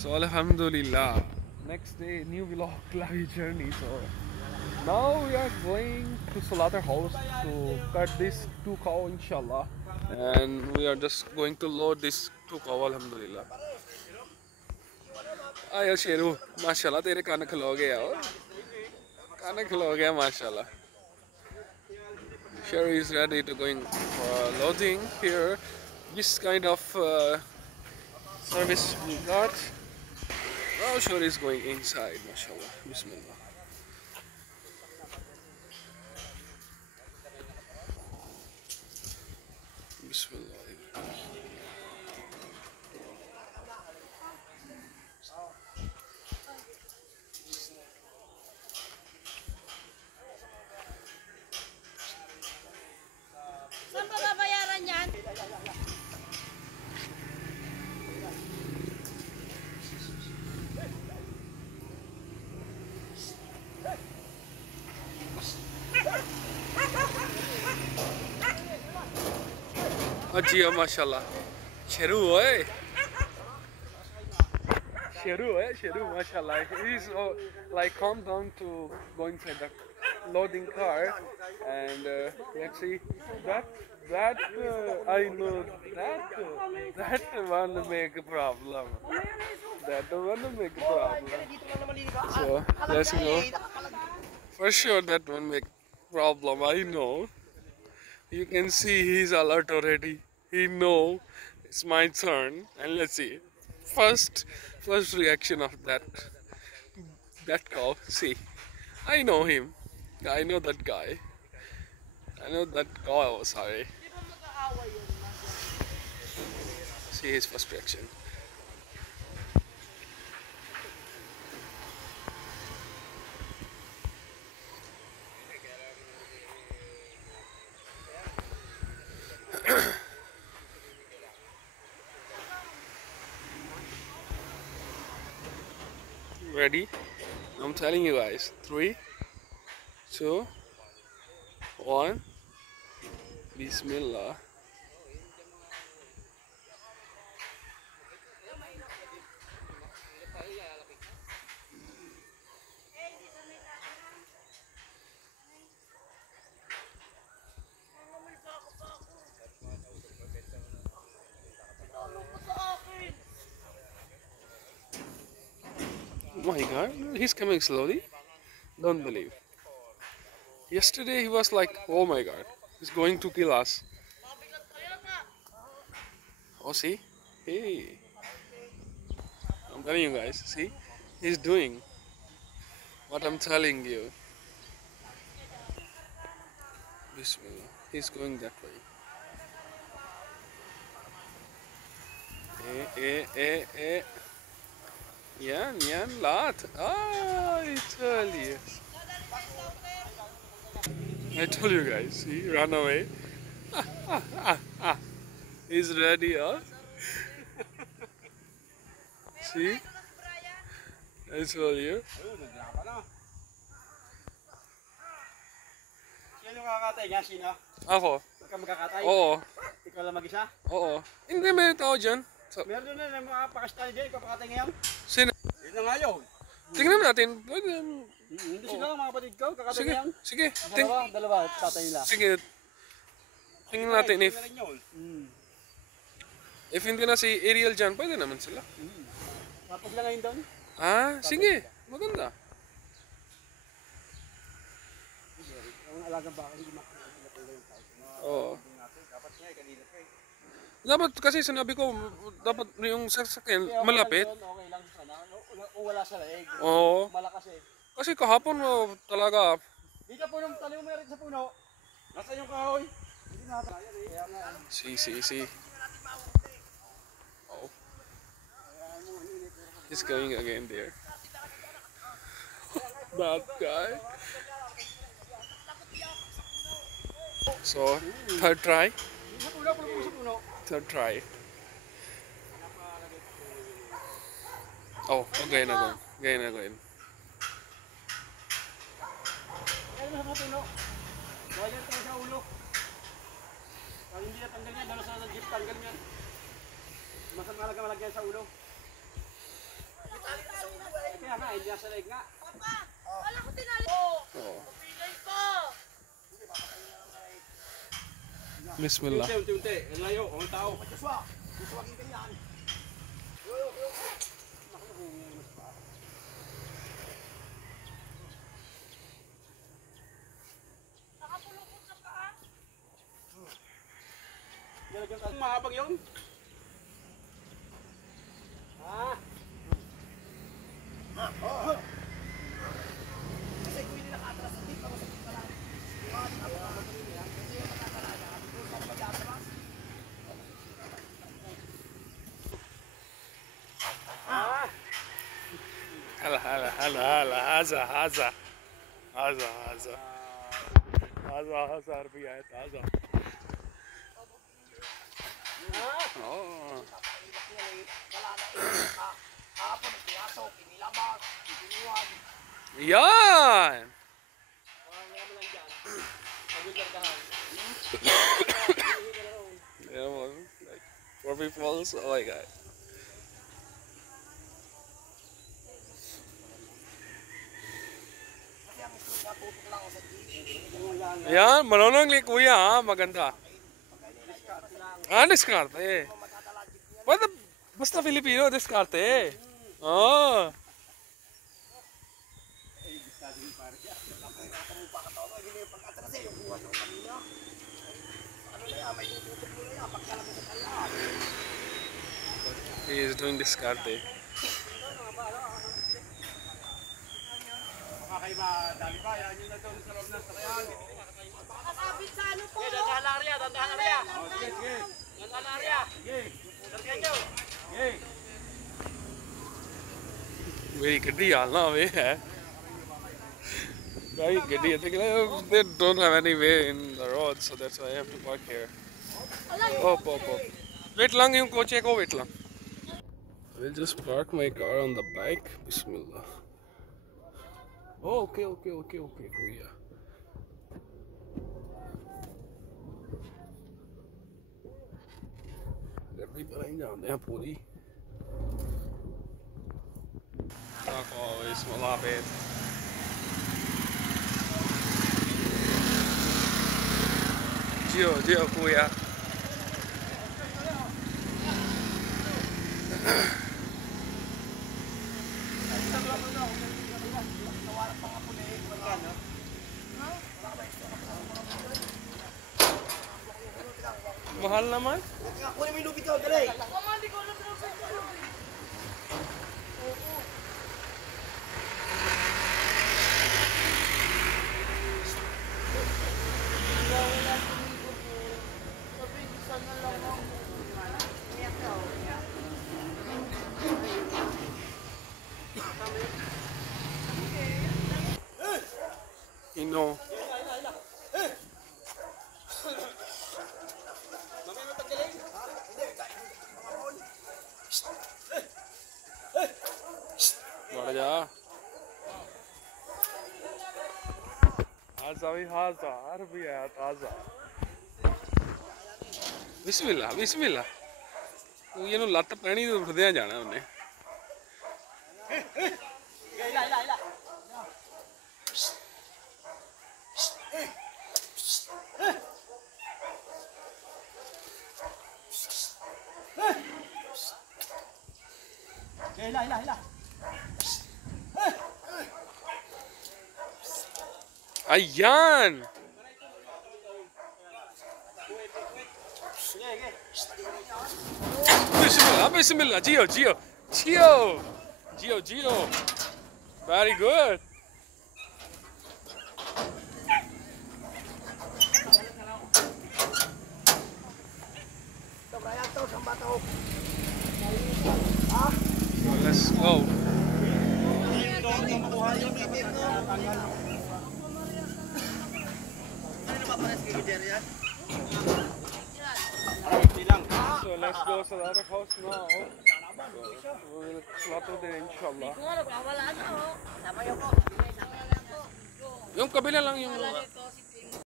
So Alhamdulillah, next day new vlog Klavi journey. So now we are going to slaughterhouse to cut this two cow inshallah, and we are just going to load this two cow Alhamdulillah. आया शेरू माशाल्लाह तेरे कान खलो गया और कान खलो गया माशाल्लाह. Sherry is ready to going for loading here. This kind of service we got. Now Sherry is going inside, mashallah. Bismillah. Bismillah. Saan ba babayaran yan? Ajiya mashallah. Sheru oi. Sheru mashallah. He's like calm down to go inside the loading car, and let's see that I know that one make a problem. That one make a problem. So let's go. For sure that one make problem. I know. You can see he's alert already. He know it's my turn, and let's see. First reaction of that cow. See, I know him. I know that guy. I know that cow. Sorry. See his first reaction. Ready? I'm telling you guys. 3, 2, 1. Bismillah. Oh my god, he's coming slowly. Don't believe. Yesterday he was like, oh my god, he's going to kill us. Oh, see? Hey. I'm telling you guys, see? He's doing what I'm telling you. Bismillah. He's going that way. Yan, lot. Ah, I told you guys, he ran away. He's ready, huh? See? I told you. Sino kakatay niya? Sino? Ako. Huwag ka magkakatay? Oo. Ikaw lang mag-isa? Oo. Hindi may tao dyan. Meron doon na mga pakastay dyan. Ikaw pakatay ngayon? Sino? Yun na nga yun. Tingnan natin. Pwede. Hindi sila mga kapatid ko. Kakatay Sige. ngayon? Sige. Dalawa. Tatay nila. Sige. Tingnan natin if hindi na si Ariel dyan, pwede naman sila. Tapos lang ngayon doon? Ah, sige. Maganda. Ang alagang baka hindi makakita yung tao. Oo. Dapat nga kanina pa eh. Dapat kasi sinabi ko, dapat yung sasakyan malapit. Okay lang sana. O wala sa leeg. Oo. Malakas eh. Kasi kahapon talaga. Di ka punong talim mo rin sa puno. Nasaan yung kahoy? Hindi na tayo eh. Kaya nga. See. Oh. He's going again there. That guy. So, third try. Sa puno, sa puno. Third try. Oh, again. Kaya mo sa puno. Kaya ito sa ulo. Pag hindi natanggal yan, dalo sa jeep tanggal yan. Masama talaga malagyan sa ulo. Diyan sa leg nga. Papa, wala ko tinali. Oh, pagpilay ko. Bismillah. Unti-unti. Layo. Ang tao. Nakapulukot sa paa. Mahabang yun. Ah. هلا هذا ربيعت هذا yan yeah, man. Like 4 people, oh my god. Yan, marunong li kuya ha, maganda. Diskarte. Pwede, basta Filipino, diskarte. Oh. He is doing diskarte. Nakakabit sa ano po. Dandahan lang area. Dandahan area. Dandahan area. Dandahan nyo. Very good alna way hai. Very good. I think they don't have any way in the road, so that's why I have to park here. Up. Wait lang yung coche ko, wait lang. We'll just park my car on the bike. Bismillah. Oh, okay, kuya. Gardi par hi jaande hain puri. Like always, malapit. Gio kuya. Mahal naman? Kunin mo yung lupit ko. Dali. Mama, hindi ko alam na sa ito. Ino. बढ़ जा ताजा भी हजार भी है ताजा बिस्मिल्लाह तू ये लत्त पैनी तो उठदे जाना उन्हें Ayan! Bismillah, Gio. Very good. So let's go. So let's go to the other house now. So we'll slaughter there inshallah. Wala na, oh. Sama yung ko. Yung kabila lang yung... Wala dito.